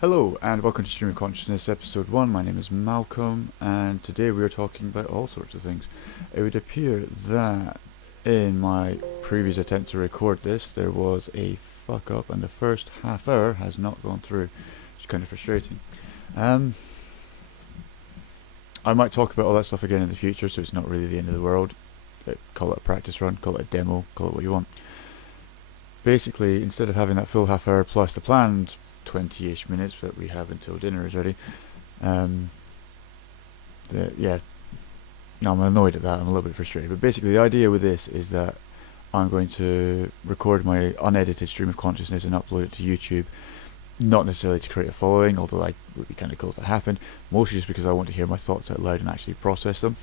Hello and welcome to Stream of Consciousness episode 1. My name is Malcolm and today we are talking about all sorts of things. It would appear that in my previous attempt to record this there was a fuck up and the first half hour has not gone through. It's kind of frustrating. I might talk about all that stuff again in the future, so it's not really the end of the world. Call it a practice run, call it a demo, call it what you want. Basically, instead of having that full half hour plus the planned 20-ish minutes that we have until dinner is ready, yeah, no, I'm annoyed at that. I'm a little bit frustrated. But basically, the idea with this is that I'm going to record my unedited stream of consciousness and upload it to YouTube. Not necessarily to create a following, although it would be kind of cool if it happened. Mostly just because I want to hear my thoughts out loud and actually process them.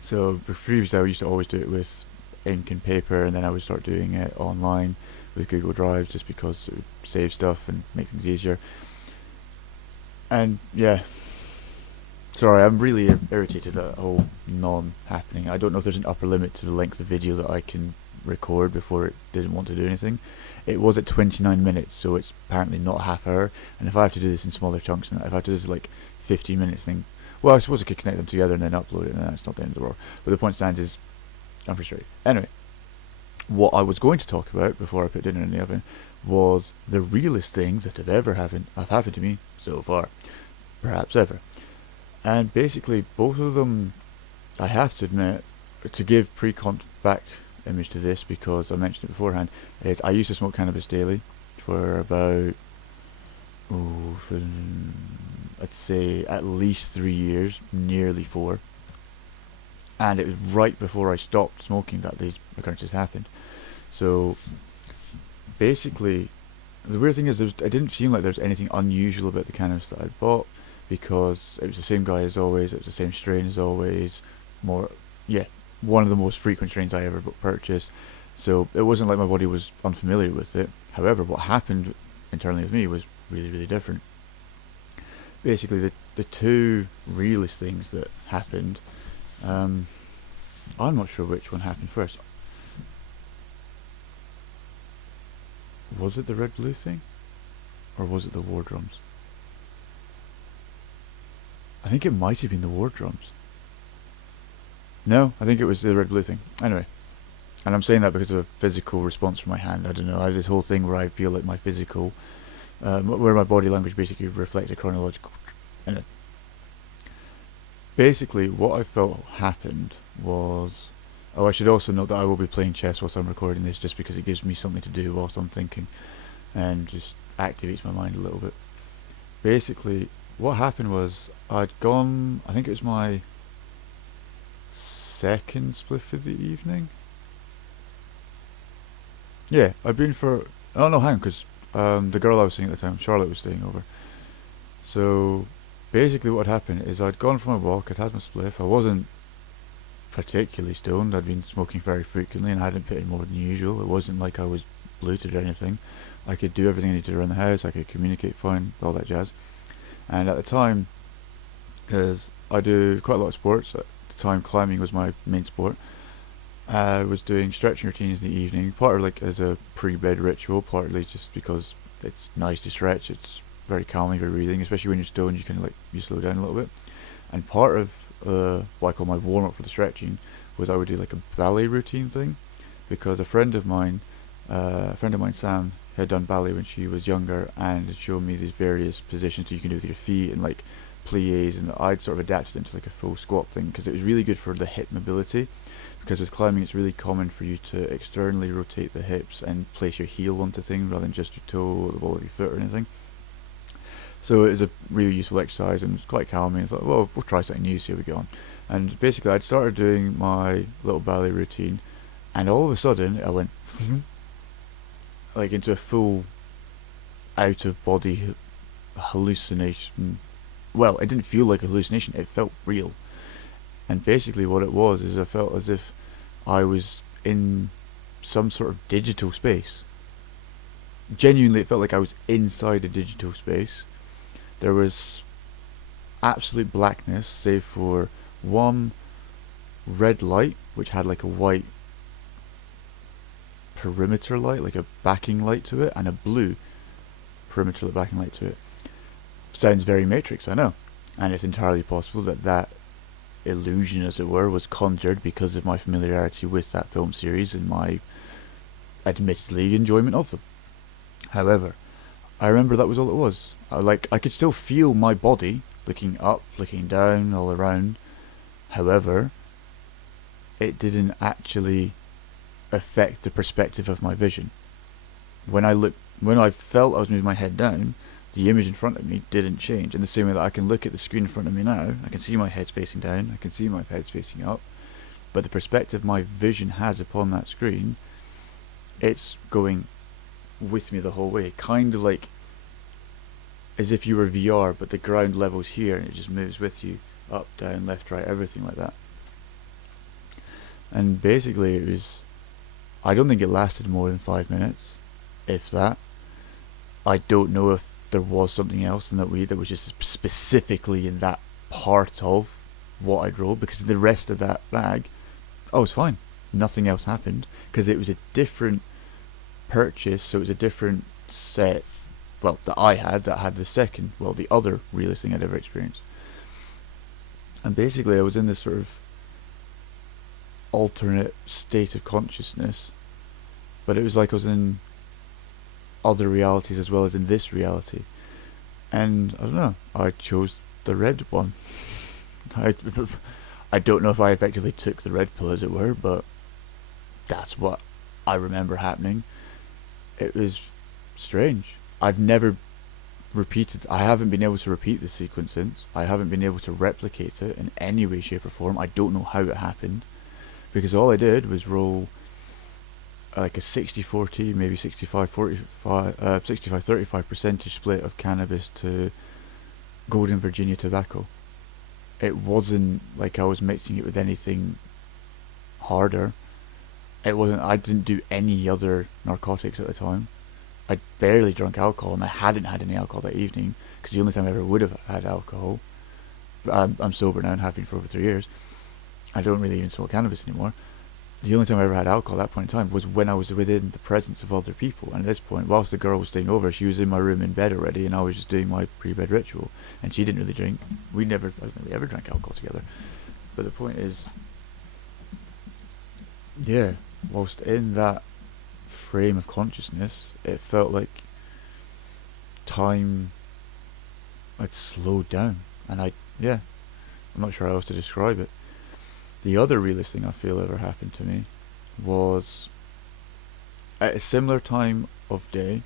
So previously, I used to always do it with ink and paper, and then I would start doing it online with Google Drive just because it would save stuff and make things easier. And yeah, sorry, I'm really irritated at the whole non-happening. I don't know if there's an upper limit to the length of video that I can record before it didn't want to do anything. It was at 29 minutes, so it's apparently not a half hour. And if I have to do this in smaller chunks, and if I have to do this like 15 minutes, then well, I suppose I could connect them together and then upload it, and that's not the end of the world. But the point stands is, I'm frustrated. Anyway, what I was going to talk about before I put dinner in the oven was the realest thing that have happened to me so far, perhaps ever. And basically, both of them, I have to admit, to give back image to this, because I mentioned it beforehand, is I used to smoke cannabis daily for about, I'd say at least 3 years, nearly 4. And it was right before I stopped smoking that these occurrences happened. So basically, the weird thing is, it didn't seem like there was anything unusual about the cannabis that I bought, because it was the same guy as always, it was the same strain as always, one of the most frequent strains I ever purchased. So it wasn't like my body was unfamiliar with it. However, what happened internally with me was really, really different. Basically, the two realest things that happened, I'm not sure which one happened first. Was it the red blue thing? Or was it the war drums? I think it might have been the war drums. No, I think it was the red blue thing. Anyway, and I'm saying that because of a physical response from my hand. I don't know, I have this whole thing where I feel like my physical, where my body language basically reflects a chronological. Anyway, basically what I felt happened was, I should also note that I will be playing chess whilst I'm recording this, just because it gives me something to do whilst I'm thinking, and just activates my mind a little bit. Basically, what happened was, I'd gone, I think it was my second spliff of the evening. Yeah, I'd been for, oh no, hang on, because the girl I was seeing at the time, Charlotte, was staying over. So basically what happened is, I'd gone for my walk, I'd had my spliff, I wasn't particularly stoned, I'd been smoking very frequently and I hadn't put in more than usual. It wasn't like I was bloated or anything. I could do everything I needed around the house, I could communicate fine, all that jazz. And at the time, because I do quite a lot of sports, at the time climbing was my main sport, I was doing stretching routines in the evening, partly like as a pre-bed ritual, partly just because it's nice to stretch, it's very calming, very breathing, especially when you're stoned, you kind of like, you slow down a little bit. And part of what I call my warm-up for the stretching was I would do like a ballet routine thing, because a friend of mine, Sam, had done ballet when she was younger and had shown me these various positions that you can do with your feet and like plies, and I'd sort of adapted into like a full squat thing because it was really good for the hip mobility, because with climbing it's really common for you to externally rotate the hips and place your heel onto things rather than just your toe or the ball of your foot or anything. So it was a really useful exercise and it was quite calming. I thought, well, we'll try something new, see how we get on. And basically I'd started doing my little ballet routine, and all of a sudden I went like into a full out of body hallucination. Well, it didn't feel like a hallucination, it felt real. And basically what it was is, I felt as if I was in some sort of digital space. Genuinely, it felt like I was inside a digital space. There was absolute blackness, save for one red light, which had like a white perimeter light, like a backing light to it, and a blue perimeter backing light to it. sounds very Matrix, I know. And it's entirely possible that that illusion, as it were, was conjured because of my familiarity with that film series and my admittedly enjoyment of them. However, I remember that was all it was. I could still feel my body looking up, looking down, all around. However, it didn't actually affect the perspective of my vision. When I felt I was moving my head down, the image in front of me didn't change. In the same way that I can look at the screen in front of me now, I can see my head's facing down, I can see my head's facing up, but the perspective my vision has upon that screen, it's going with me the whole way. Kind of like as if you were VR, but the ground level's here and it just moves with you, up, down, left, right, everything like that. And basically it was, I don't think it lasted more than 5 minutes, if that. I don't know if there was something else in that way that was just specifically in that part of what I'd rolled, because the rest of that bag, I was fine. Nothing else happened, because it was a different purchase, so it was a different set, well, that I had, that had the other realist thing I'd ever experienced. And basically I was in this sort of alternate state of consciousness, but it was like I was in other realities as well as in this reality. And I don't know, I chose the red one. I don't know if I effectively took the red pill, as it were, but that's what I remember happening. It was strange. I haven't been able to repeat the sequence since. I haven't been able to replicate it in any way, shape or form. I don't know how it happened, because all I did was roll like a 60-40, maybe 65-35 percentage split of cannabis to Golden Virginia tobacco. It wasn't like I was mixing it with anything harder. I didn't do any other narcotics at the time. I barely drank alcohol, and I hadn't had any alcohol that evening, because the only time I ever would have had alcohol, I'm sober now and have been for over 3 years. I don't really even smoke cannabis anymore. The only time I ever had alcohol at that point in time was when I was within the presence of other people. And at this point, whilst the girl was staying over, she was in my room in bed already, and I was just doing my pre-bed ritual. And she didn't really drink. I don't think we ever drank alcohol together. But the point is, yeah, whilst in that frame of consciousness, it felt like time had slowed down. And I'm not sure how else to describe it. The other realist thing I feel ever happened to me was at a similar time of day.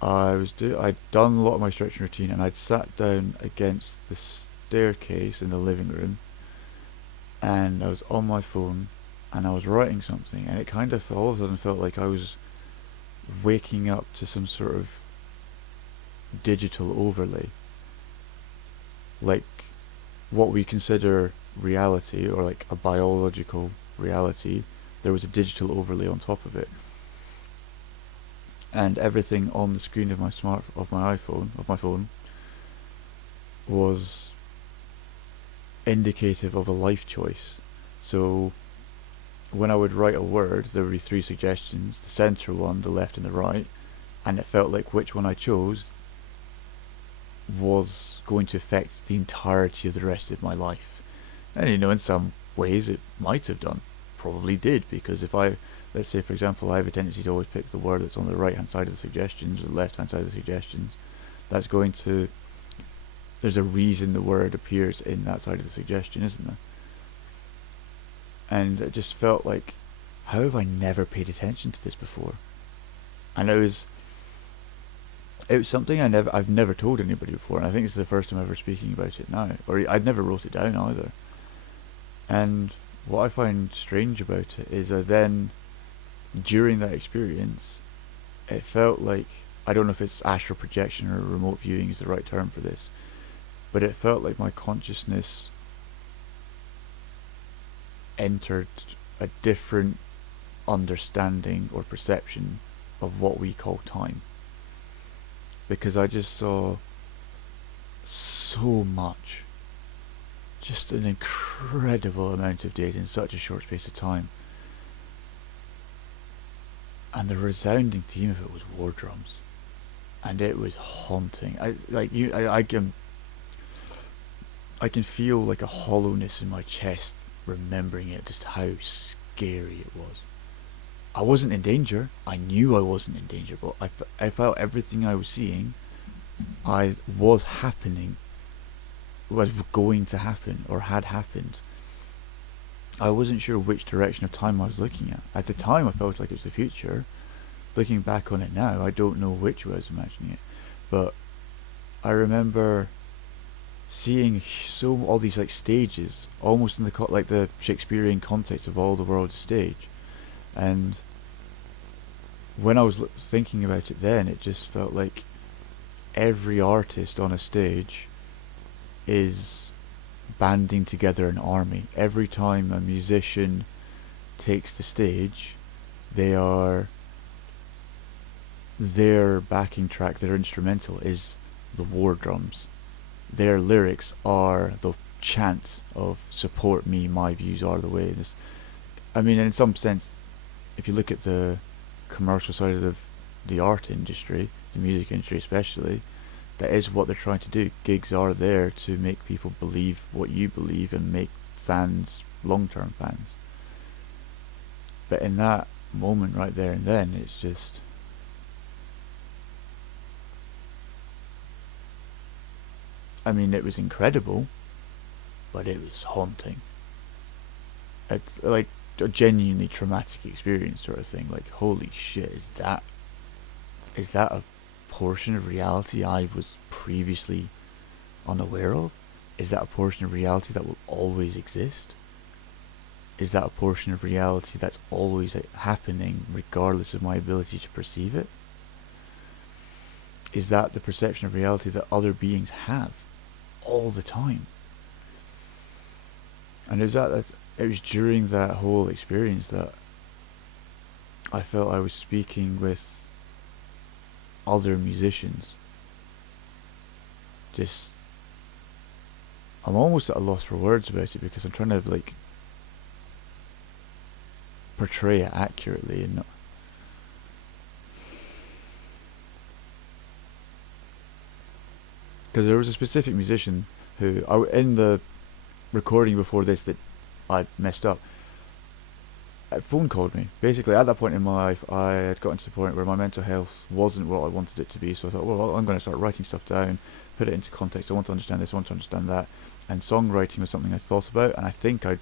I'd done a lot of my stretching routine, and I'd sat down against the staircase in the living room, and I was on my phone, and I was writing something, and it kind of all of a sudden felt like I was waking up to some sort of digital overlay, like what we consider reality, or like a biological reality. There was a digital overlay on top of it, and everything on the screen of my phone was indicative of a life choice. So when I would write a word, there would be 3 suggestions: the center one, the left and the right, and it felt like which one I chose was going to affect the entirety of the rest of my life. And in some ways it might have done, probably did, because let's say for example, I have a tendency to always pick the word that's on the right hand side of the suggestions or the left hand side of the suggestions. There's a reason the word appears in that side of the suggestion, isn't there? And it just felt like, how have I never paid attention to this before? And it was something I've never told anybody before, and I think it's the first time ever speaking about it now. Or I'd never wrote it down either. And what I find strange about it is then, during that experience, it felt like, I don't know if it's astral projection or remote viewing is the right term for this, but it felt like my consciousness entered a different understanding or perception of what we call time. Because I just saw so much, just an incredible amount of data in such a short space of time. And the resounding theme of it was war drums. and it was haunting. I can feel like a hollowness in my chest remembering it, just how scary it was. I wasn't in danger. I knew I wasn't in danger, but I felt everything I was seeing, I was happening, was going to happen, or had happened. I wasn't sure which direction of time I was looking at. At the time, I felt like it was the future. Looking back on it now, I don't know which way I was imagining it, but I remember seeing all these like stages, almost in the like the Shakespearean context of all the world's stage, and when I was thinking about it then, it just felt like every artist on a stage is banding together an army. Every time a musician takes the stage, they are their backing track, their instrumental is the war drums. Their lyrics are the chant of support me, my views are the way. This, I mean, in some sense, if you look at the commercial side of the art industry, the music industry especially, that is what they're trying to do. Gigs are there to make people believe what you believe and make fans long-term fans. But in that moment right there and then, it's just, I mean, it was incredible, but it was haunting. It's like a genuinely traumatic experience sort of thing. Like, holy shit, is that a portion of reality I was previously unaware of? Is that a portion of reality that will always exist? Is that a portion of reality that's always happening regardless of my ability to perceive it? Is that the perception of reality that other beings have all the time? And it was during that whole experience that I felt I was speaking with other musicians. Just, I'm almost at a loss for words about it because I'm trying to like portray it accurately and not, because there was a specific musician who in the recording before this that I messed up. A phone called me. Basically, at that point in my life, I had gotten to the point where my mental health wasn't what I wanted it to be. So I thought, well, I'm going to start writing stuff down, put it into context. I want to understand this. I want to understand that. And songwriting was something I thought about, and I think I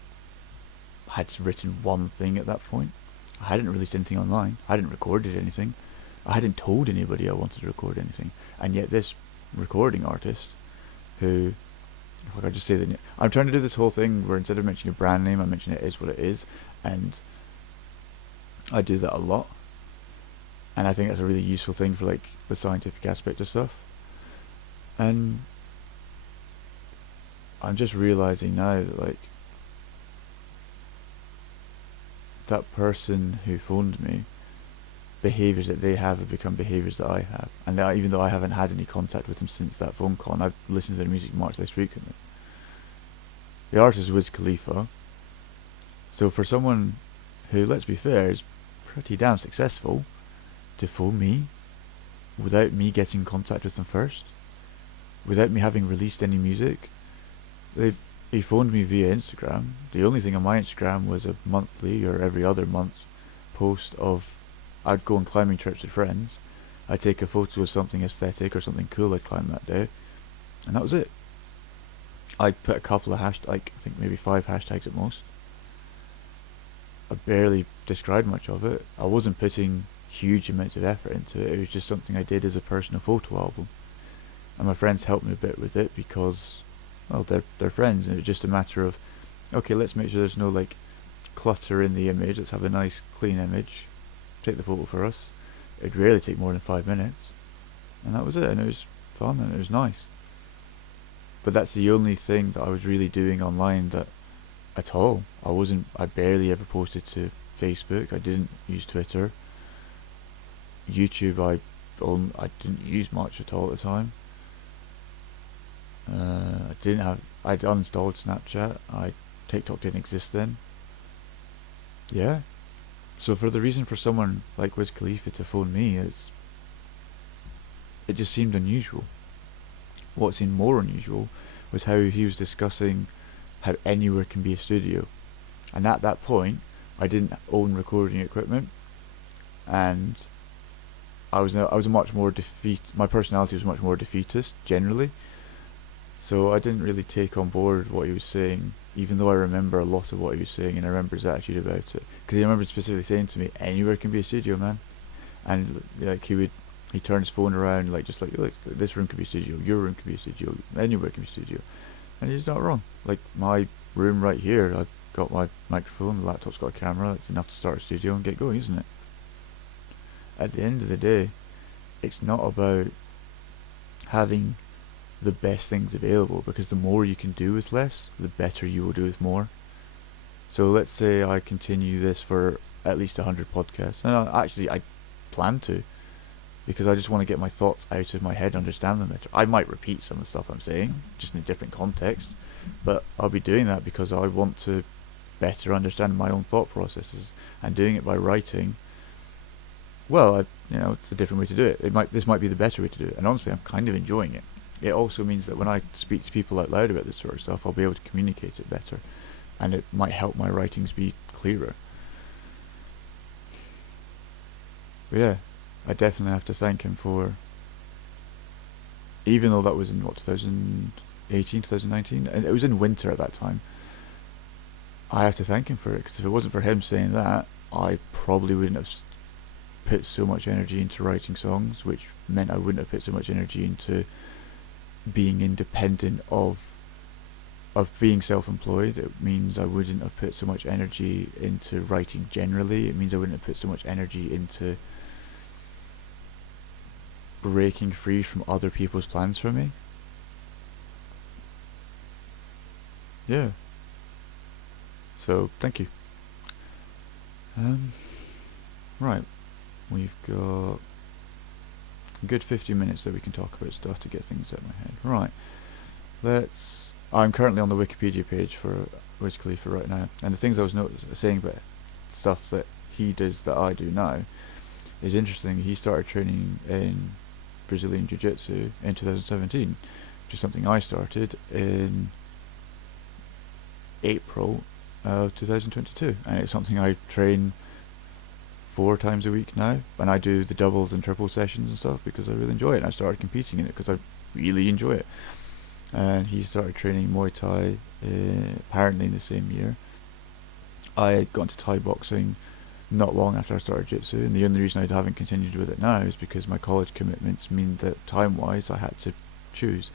had written one thing at that point. I hadn't released anything online. I hadn't recorded anything. I hadn't told anybody I wanted to record anything. And yet this recording artist, who, if I could just say the name, I'm trying to do this whole thing where instead of mentioning a brand name, I mention it is what it is, and I do that a lot, and I think that's a really useful thing for like the scientific aspect of stuff. And I'm just realizing now that like that person who phoned me, behaviours that they have become behaviours that I have, and that even though I haven't had any contact with them since that phone call, and I've listened to their music much less frequently. The artist is Wiz Khalifa, so for someone who, let's be fair, is pretty damn successful, to phone me without me getting in contact with them first, without me having released any music. He phoned me via Instagram. The only thing on my Instagram was a monthly or every other month post of I'd go on climbing trips with friends. I'd take a photo of something aesthetic or something cool I'd climbed that day, and that was it. I put a couple of like I think maybe 5 hashtags at most. I barely described much of it. I wasn't putting huge amounts of effort into it. It was just something I did as a personal photo album. And my friends helped me a bit with it because, well, they're friends, and it was just a matter of, okay, let's make sure there's no like clutter in the image. Let's have a nice clean image. Take the photo for us. It'd rarely take more than 5 minutes, and that was it. And it was fun and it was nice. But that's the only thing that I was really doing online that at all. I barely ever posted to Facebook. I didn't use Twitter. YouTube I didn't use much at all at the time. I'd uninstalled Snapchat. TikTok didn't exist then. Yeah. So for the reason for someone like Wiz Khalifa to phone me, it just seemed unusual. What seemed more unusual was how he was discussing how anywhere can be a studio. And at that point, I didn't own recording equipment, and I was a much more my personality was much more defeatist generally, so I didn't really take on board what he was saying, even though I remember a lot of what he was saying, and I remember his attitude about it, because he remembered specifically saying to me, anywhere can be a studio, man. And like he turned his phone around, like just like this room could be a studio, your room could be a studio, anywhere can be a studio. And he's not wrong. Like my room right here, I've got my microphone, the laptop's got a camera, it's enough to start a studio and get going, isn't it? At the end of the day, it's not about having the best things available, because the more you can do with less, the better you will do with more. So let's say I continue this for at least 100 podcasts, and I plan to, because I just want to get my thoughts out of my head, understand them better. I might repeat some of the stuff I'm saying, just in a different context, but I'll be doing that because I want to better understand my own thought processes, and doing it by writing, well, it's a different way to do it. This might be the better way to do it, and honestly, I'm kind of enjoying it. It also means that when I speak to people out loud about this sort of stuff, I'll be able to communicate it better, and it might help my writings be clearer. But yeah, I definitely have to thank him for, even though that was in 2018, 2019, and it was in winter at that time, I have to thank him for it, because if it wasn't for him saying that, I probably wouldn't have put so much energy into writing songs, which meant I wouldn't have put so much energy into being independent of being self-employed. It means I wouldn't have put so much energy into writing generally. It means I wouldn't have put so much energy into breaking free from other people's plans for me. Yeah. So, thank you. Right. We've got a good 50 minutes that we can talk about stuff to get things out of my head. Right. I'm currently on the Wikipedia page for Wiz Khalifa right now, and the things I was saying about stuff that he does that I do now is interesting. He started training in Brazilian Jiu-Jitsu in 2017, which is something I started in April of 2022, and it's something I train 4 times a week now, and I do the doubles and triple sessions and stuff because I really enjoy it, and I started competing in it because I really enjoy it. And he started training Muay Thai apparently in the same year. I had got into Thai boxing not long after I started Jiu-Jitsu, and the only reason I haven't continued with it now is because my college commitments mean that time-wise I had to choose.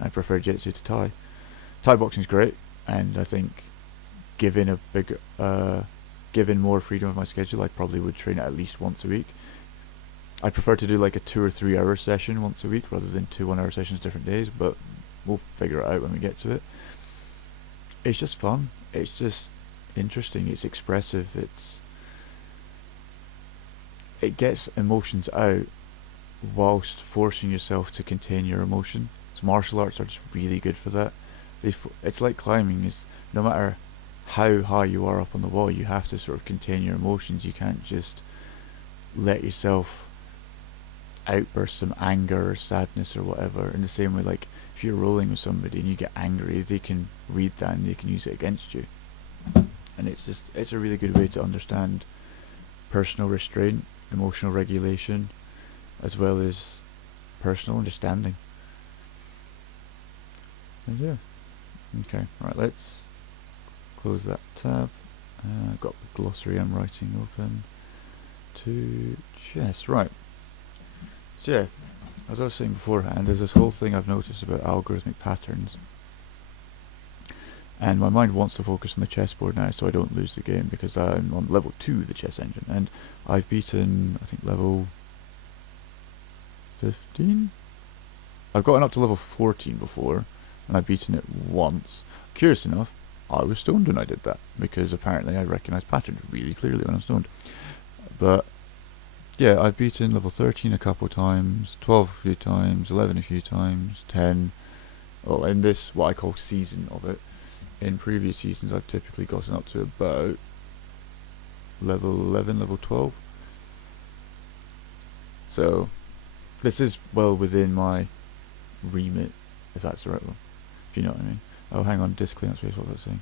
I prefer Jiu-Jitsu to Thai. Thai boxing is great, and I think given more freedom of my schedule, I probably would train at least once a week. I prefer to do like a 2 or 3 hour session once a week rather than 2 1 hour sessions different days, but we'll figure it out when we get to it. It's just fun. It's just interesting. It's expressive. It gets emotions out whilst forcing yourself to contain your emotion. So martial arts are just really good for that. It's like climbing. No matter how high you are up on the wall, you have to sort of contain your emotions. You can't just let yourself outburst some anger or sadness or whatever. In the same way, like if you're rolling with somebody and you get angry, they can read that and they can use it against you. And it's a really good way to understand personal restraint, emotional regulation, as well as personal understanding. And yeah. Okay, right, let's close that tab. I've got the glossary I'm writing open to chess. Right. So yeah, as I was saying beforehand, there's this whole thing I've noticed about algorithmic patterns. And my mind wants to focus on the chessboard now so I don't lose the game, because I'm on level 2 of the chess engine, and I've beaten, I think, level 15? I've gotten up to level 14 before, and I've beaten it once. Curious enough, I was stoned when I did that, because apparently I recognise patterns really clearly when I'm stoned. But yeah, I've beaten level 13 a couple times, 12 a few times, 11 a few times, 10. Well, in this, what I call season of it. In previous seasons, I've typically gotten up to about level 11, level 12. So, this is well within my remit, if that's the right one, if you know what I mean. Oh, hang on, disk cleanup space, what was I saying?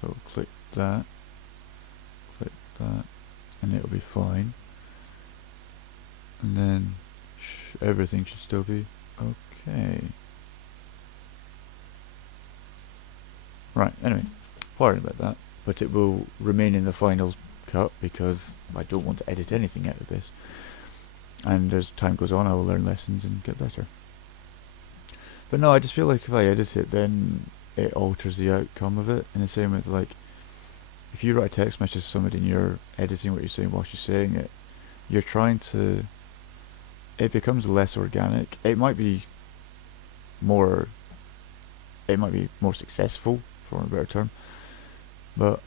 So click that, and it'll be fine. And then everything should still be okay. Right, anyway, sorry about that, but it will remain in the final cut because I don't want to edit anything out of this. And as time goes on, I will learn lessons and get better. But no, I just feel like if I edit it, then it alters the outcome of it. In the same way that, like, if you write a text message to somebody and you're editing what you're saying whilst you're saying it, you're trying to... It becomes less organic. It might be more successful, for a better term, but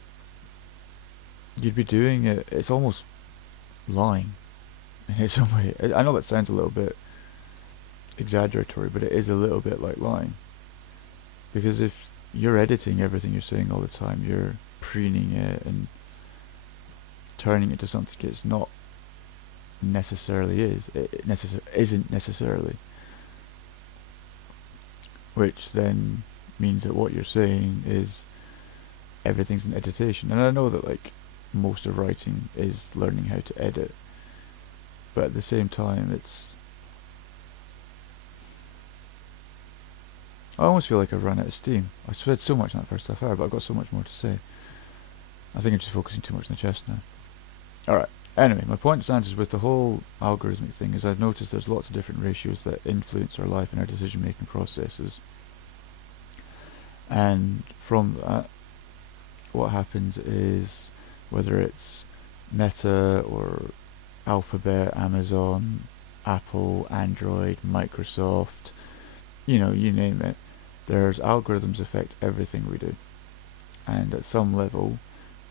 you'd be doing it... It's almost lying in some way. I know that sounds a little bit exaggeratory, but it is a little bit like lying. Because if you're editing everything you're saying all the time, you're preening it and turning it to something it's not necessarily is. It isn't necessarily. Which then means that what you're saying is everything's an editation. And I know that, like, most of writing is learning how to edit, but at the same time, I almost feel like I've run out of steam. I said so much in that first half hour, but I've got so much more to say. I think I'm just focusing too much on the chest now. Alright, anyway, my point stands is with the whole algorithmic thing is I've noticed there's lots of different ratios that influence our life and our decision making processes. And from that, what happens is, whether it's Meta or Alphabet, Amazon, Apple, Android, Microsoft, you name it, there's algorithms affect everything we do. And at some level,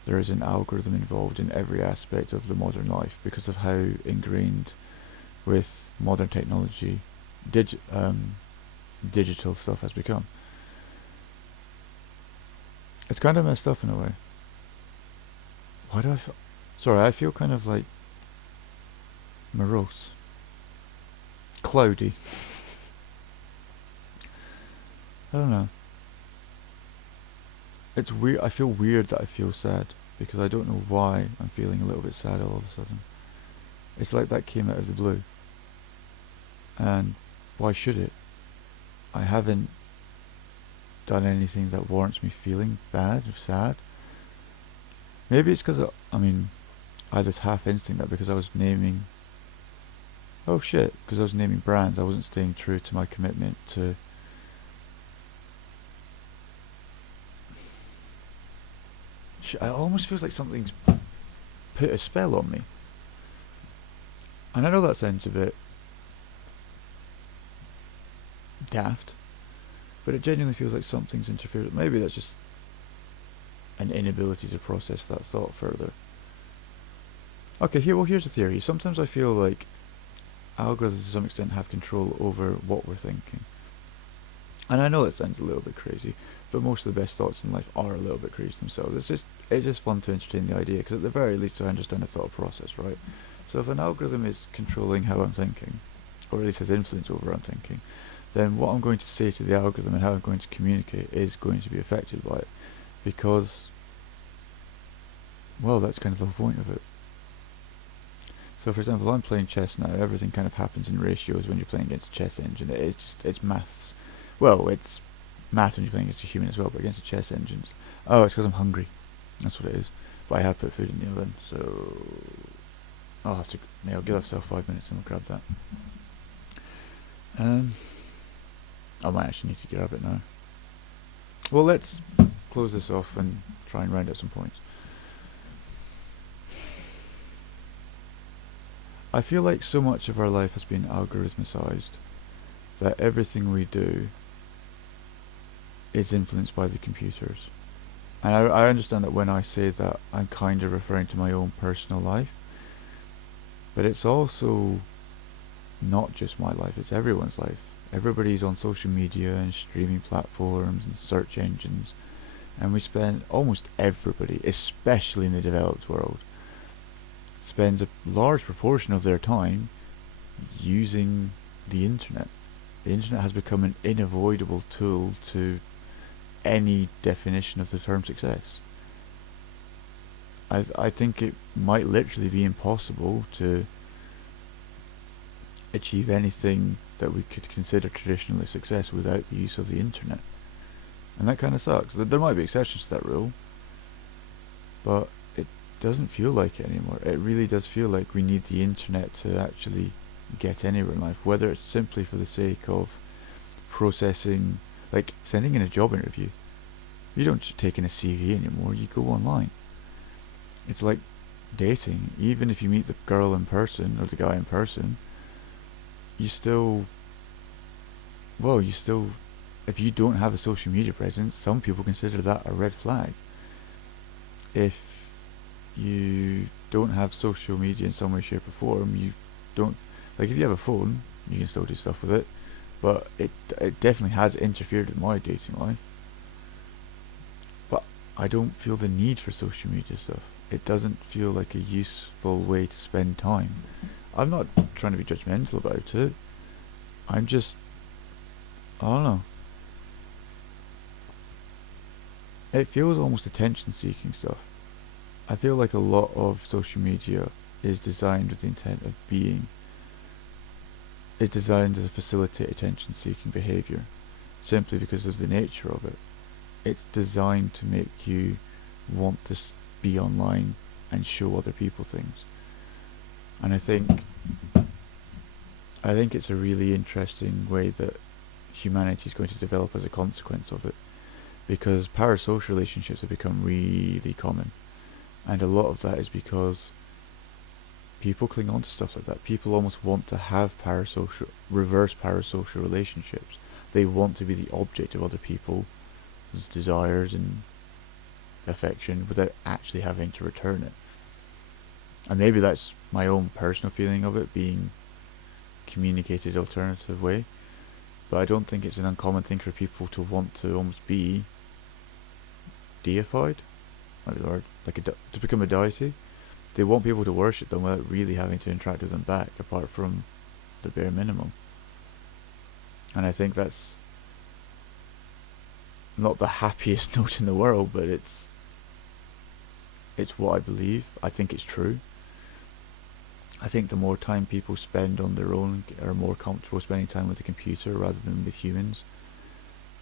there is an algorithm involved in every aspect of the modern life because of how ingrained with modern technology digital stuff has become. It's kind of messed up in a way. Why do I feel... Sorry, I feel kind of like morose. Cloudy. I don't know. It's weird. I feel weird that I feel sad because I don't know why I'm feeling a little bit sad all of a sudden. It's like that came out of the blue. And why should it? I haven't done anything that warrants me feeling bad or sad. Maybe it's because I had this half instinct that because I was naming... Oh shit, because I was naming brands, I wasn't staying true to my commitment to... It almost feels like something's put a spell on me. And I know that sounds a bit daft, but it genuinely feels like something's interfered. Maybe that's just an inability to process that thought further. Okay, here's the theory. Sometimes I feel like algorithms to some extent have control over what we're thinking. And I know that sounds a little bit crazy, but most of the best thoughts in life are a little bit crazy themselves. It's just fun to entertain the idea, because at the very least I understand the thought process, right? So if an algorithm is controlling how I'm thinking, or at least has influence over how I'm thinking, then what I'm going to say to the algorithm and how I'm going to communicate is going to be affected by it. Because, well, that's kind of the whole point of it. So for example, I'm playing chess now, everything kind of happens in ratios when you're playing against a chess engine. It's maths. Well, it's math when you're playing against a human as well, but against the chess engines. Oh, it's because I'm hungry. That's what it is. But I have put food in the oven, so I'll give myself 5 minutes and we'll grab that. I might actually need to grab it now. Well, let's close this off and try and round out some points. I feel like so much of our life has been algorithmicized that everything we do is influenced by the computers. And I understand that when I say that, I'm kind of referring to my own personal life. But it's also not just my life, it's everyone's life. Everybody's on social media and streaming platforms and search engines. And we spend, almost everybody, especially in the developed world, spends a large proportion of their time using the internet. The internet has become an unavoidable tool to any definition of the term success. I think it might literally be impossible to achieve anything that we could consider traditionally success without the use of the internet. And that kind of sucks. There might be exceptions to that rule, but it doesn't feel like it anymore. It really does feel like we need the internet to actually get anywhere in life, whether it's simply for the sake of processing, like sending in a job interview. You don't take in a CV anymore, you go online. It's like dating. Even if you meet the girl in person or the guy in person, you still, well, if you don't have a social media presence, some people consider that a red flag. If you don't have social media in some way, shape, or form, you don't, like if you have a phone, you can still do stuff with it, but it definitely has interfered with my dating life. But I don't feel the need for social media stuff. It doesn't feel like a useful way to spend time. I'm not trying to be judgmental about it. I'm just, I don't know. It feels almost attention-seeking stuff. I feel like a lot of social media is designed with the intent of is designed to facilitate attention-seeking behavior, simply because of the nature of it. It's designed to make you want to be online and show other people things. And I think it's a really interesting way that humanity is going to develop as a consequence of it, because parasocial relationships have become really common, and a lot of that is because people cling on to stuff like that. People almost want to have reverse parasocial relationships. They want to be the object of other people's desires and affection without actually having to return it. And maybe that's my own personal feeling of it being communicated alternative way, but I don't think it's an uncommon thing for people to want to almost be deified, or like to become a deity. They want people to worship them without really having to interact with them back, apart from the bare minimum. And I think that's not the happiest note in the world, but it's what I believe. I think it's true. I think the more time people spend on their own, are more comfortable spending time with a computer rather than with humans,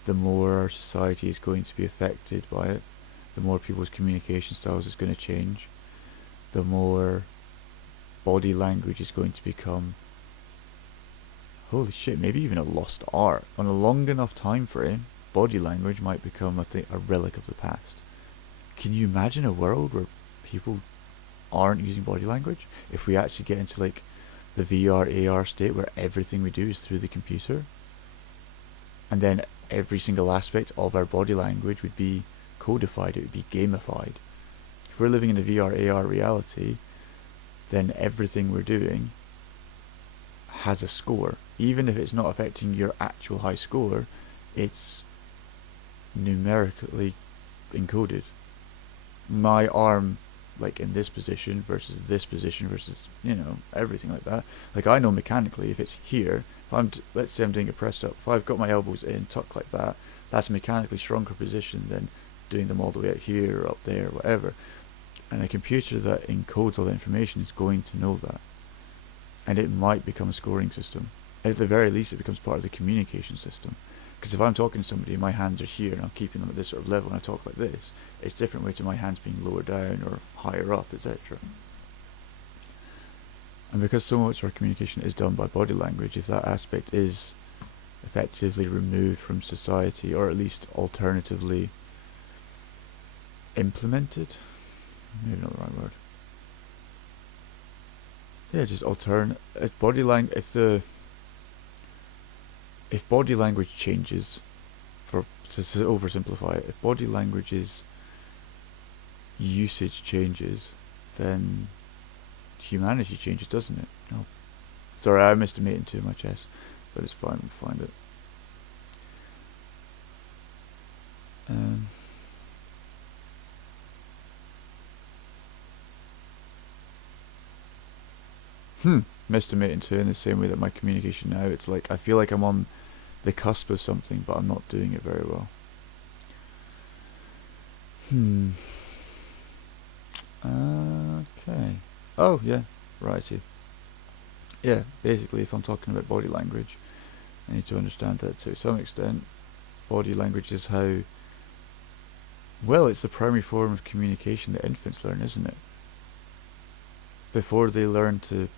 the more our society is going to be affected by it. The more people's communication styles is going to change. The more body language is going to become, holy shit, maybe even a lost art. On a long enough time frame, body language might become a relic of the past. Can you imagine a world where people aren't using body language? If we actually get into like the VR AR state where everything we do is through the computer, and then every single aspect of our body language would be codified, it would be gamified. If we're living in a VR AR reality, then everything we're doing has a score. Even if it's not affecting your actual high score, it's numerically encoded. My arm, like in this position versus everything like that. Like I know mechanically if it's here, if let's say I'm doing a press up, if I've got my elbows in tucked like that, that's a mechanically stronger position than doing them all the way out here or up there or whatever. And a computer that encodes all the information is going to know that, and it might become a scoring system. At the very least, it becomes part of the communication system. Because if I'm talking to somebody, my hands are here and I'm keeping them at this sort of level and I talk like this, it's different way to my hands being lower down or higher up, etc. And because so much of our communication is done by body language, if that aspect is effectively removed from society, or at least alternatively implemented, maybe not the right word. Yeah, just if body language, if body language changes, to oversimplify it, if body language's usage changes, then humanity changes, doesn't it? No. Sorry, I missed a mate into my chest, but it's fine, we'll find it. Mistimating too, in the same way that my communication now, it's like I feel like I'm on the cusp of something, but I'm not doing it very well. Okay. Oh, yeah. Righty. Yeah, basically, if I'm talking about body language, I need to understand that to some extent. Body language is how, well, it's the primary form of communication that infants learn, isn't it? Before they learn to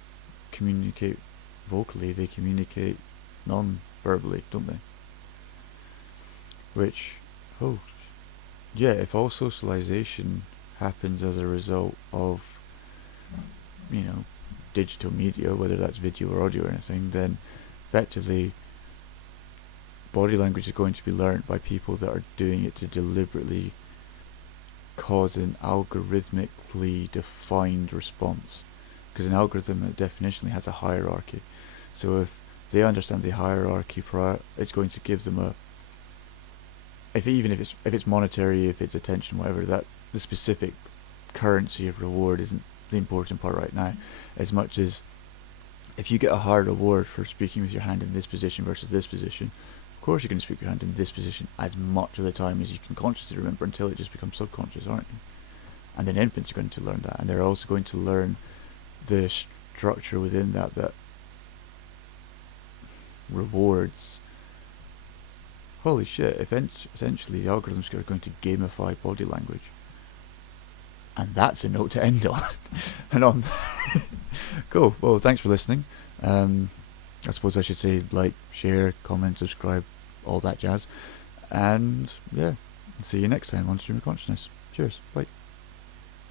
communicate vocally, they communicate non-verbally, don't they? Which, oh, yeah, if all socialization happens as a result of, you know, digital media, whether that's video or audio or anything, then effectively body language is going to be learnt by people that are doing it to deliberately cause an algorithmically defined response. Because an algorithm definitionally has a hierarchy. So if they understand the hierarchy prior, it's going to give them a, if it's monetary, if it's attention, whatever, that the specific currency of reward isn't the important part right now, as much as if you get a higher reward for speaking with your hand in this position versus this position, of course you're going to speak your hand in this position as much of the time as you can consciously remember until it just becomes subconscious, aren't you? And then infants are going to learn that, and they're also going to learn the structure within that rewards. Holy shit, essentially the algorithms are going to gamify body language. And that's a note to end on. And on. Cool. Well, thanks for listening. I suppose I should say like, share, comment, subscribe, all that jazz. And yeah, see you next time on Stream of Consciousness. Cheers. Bye.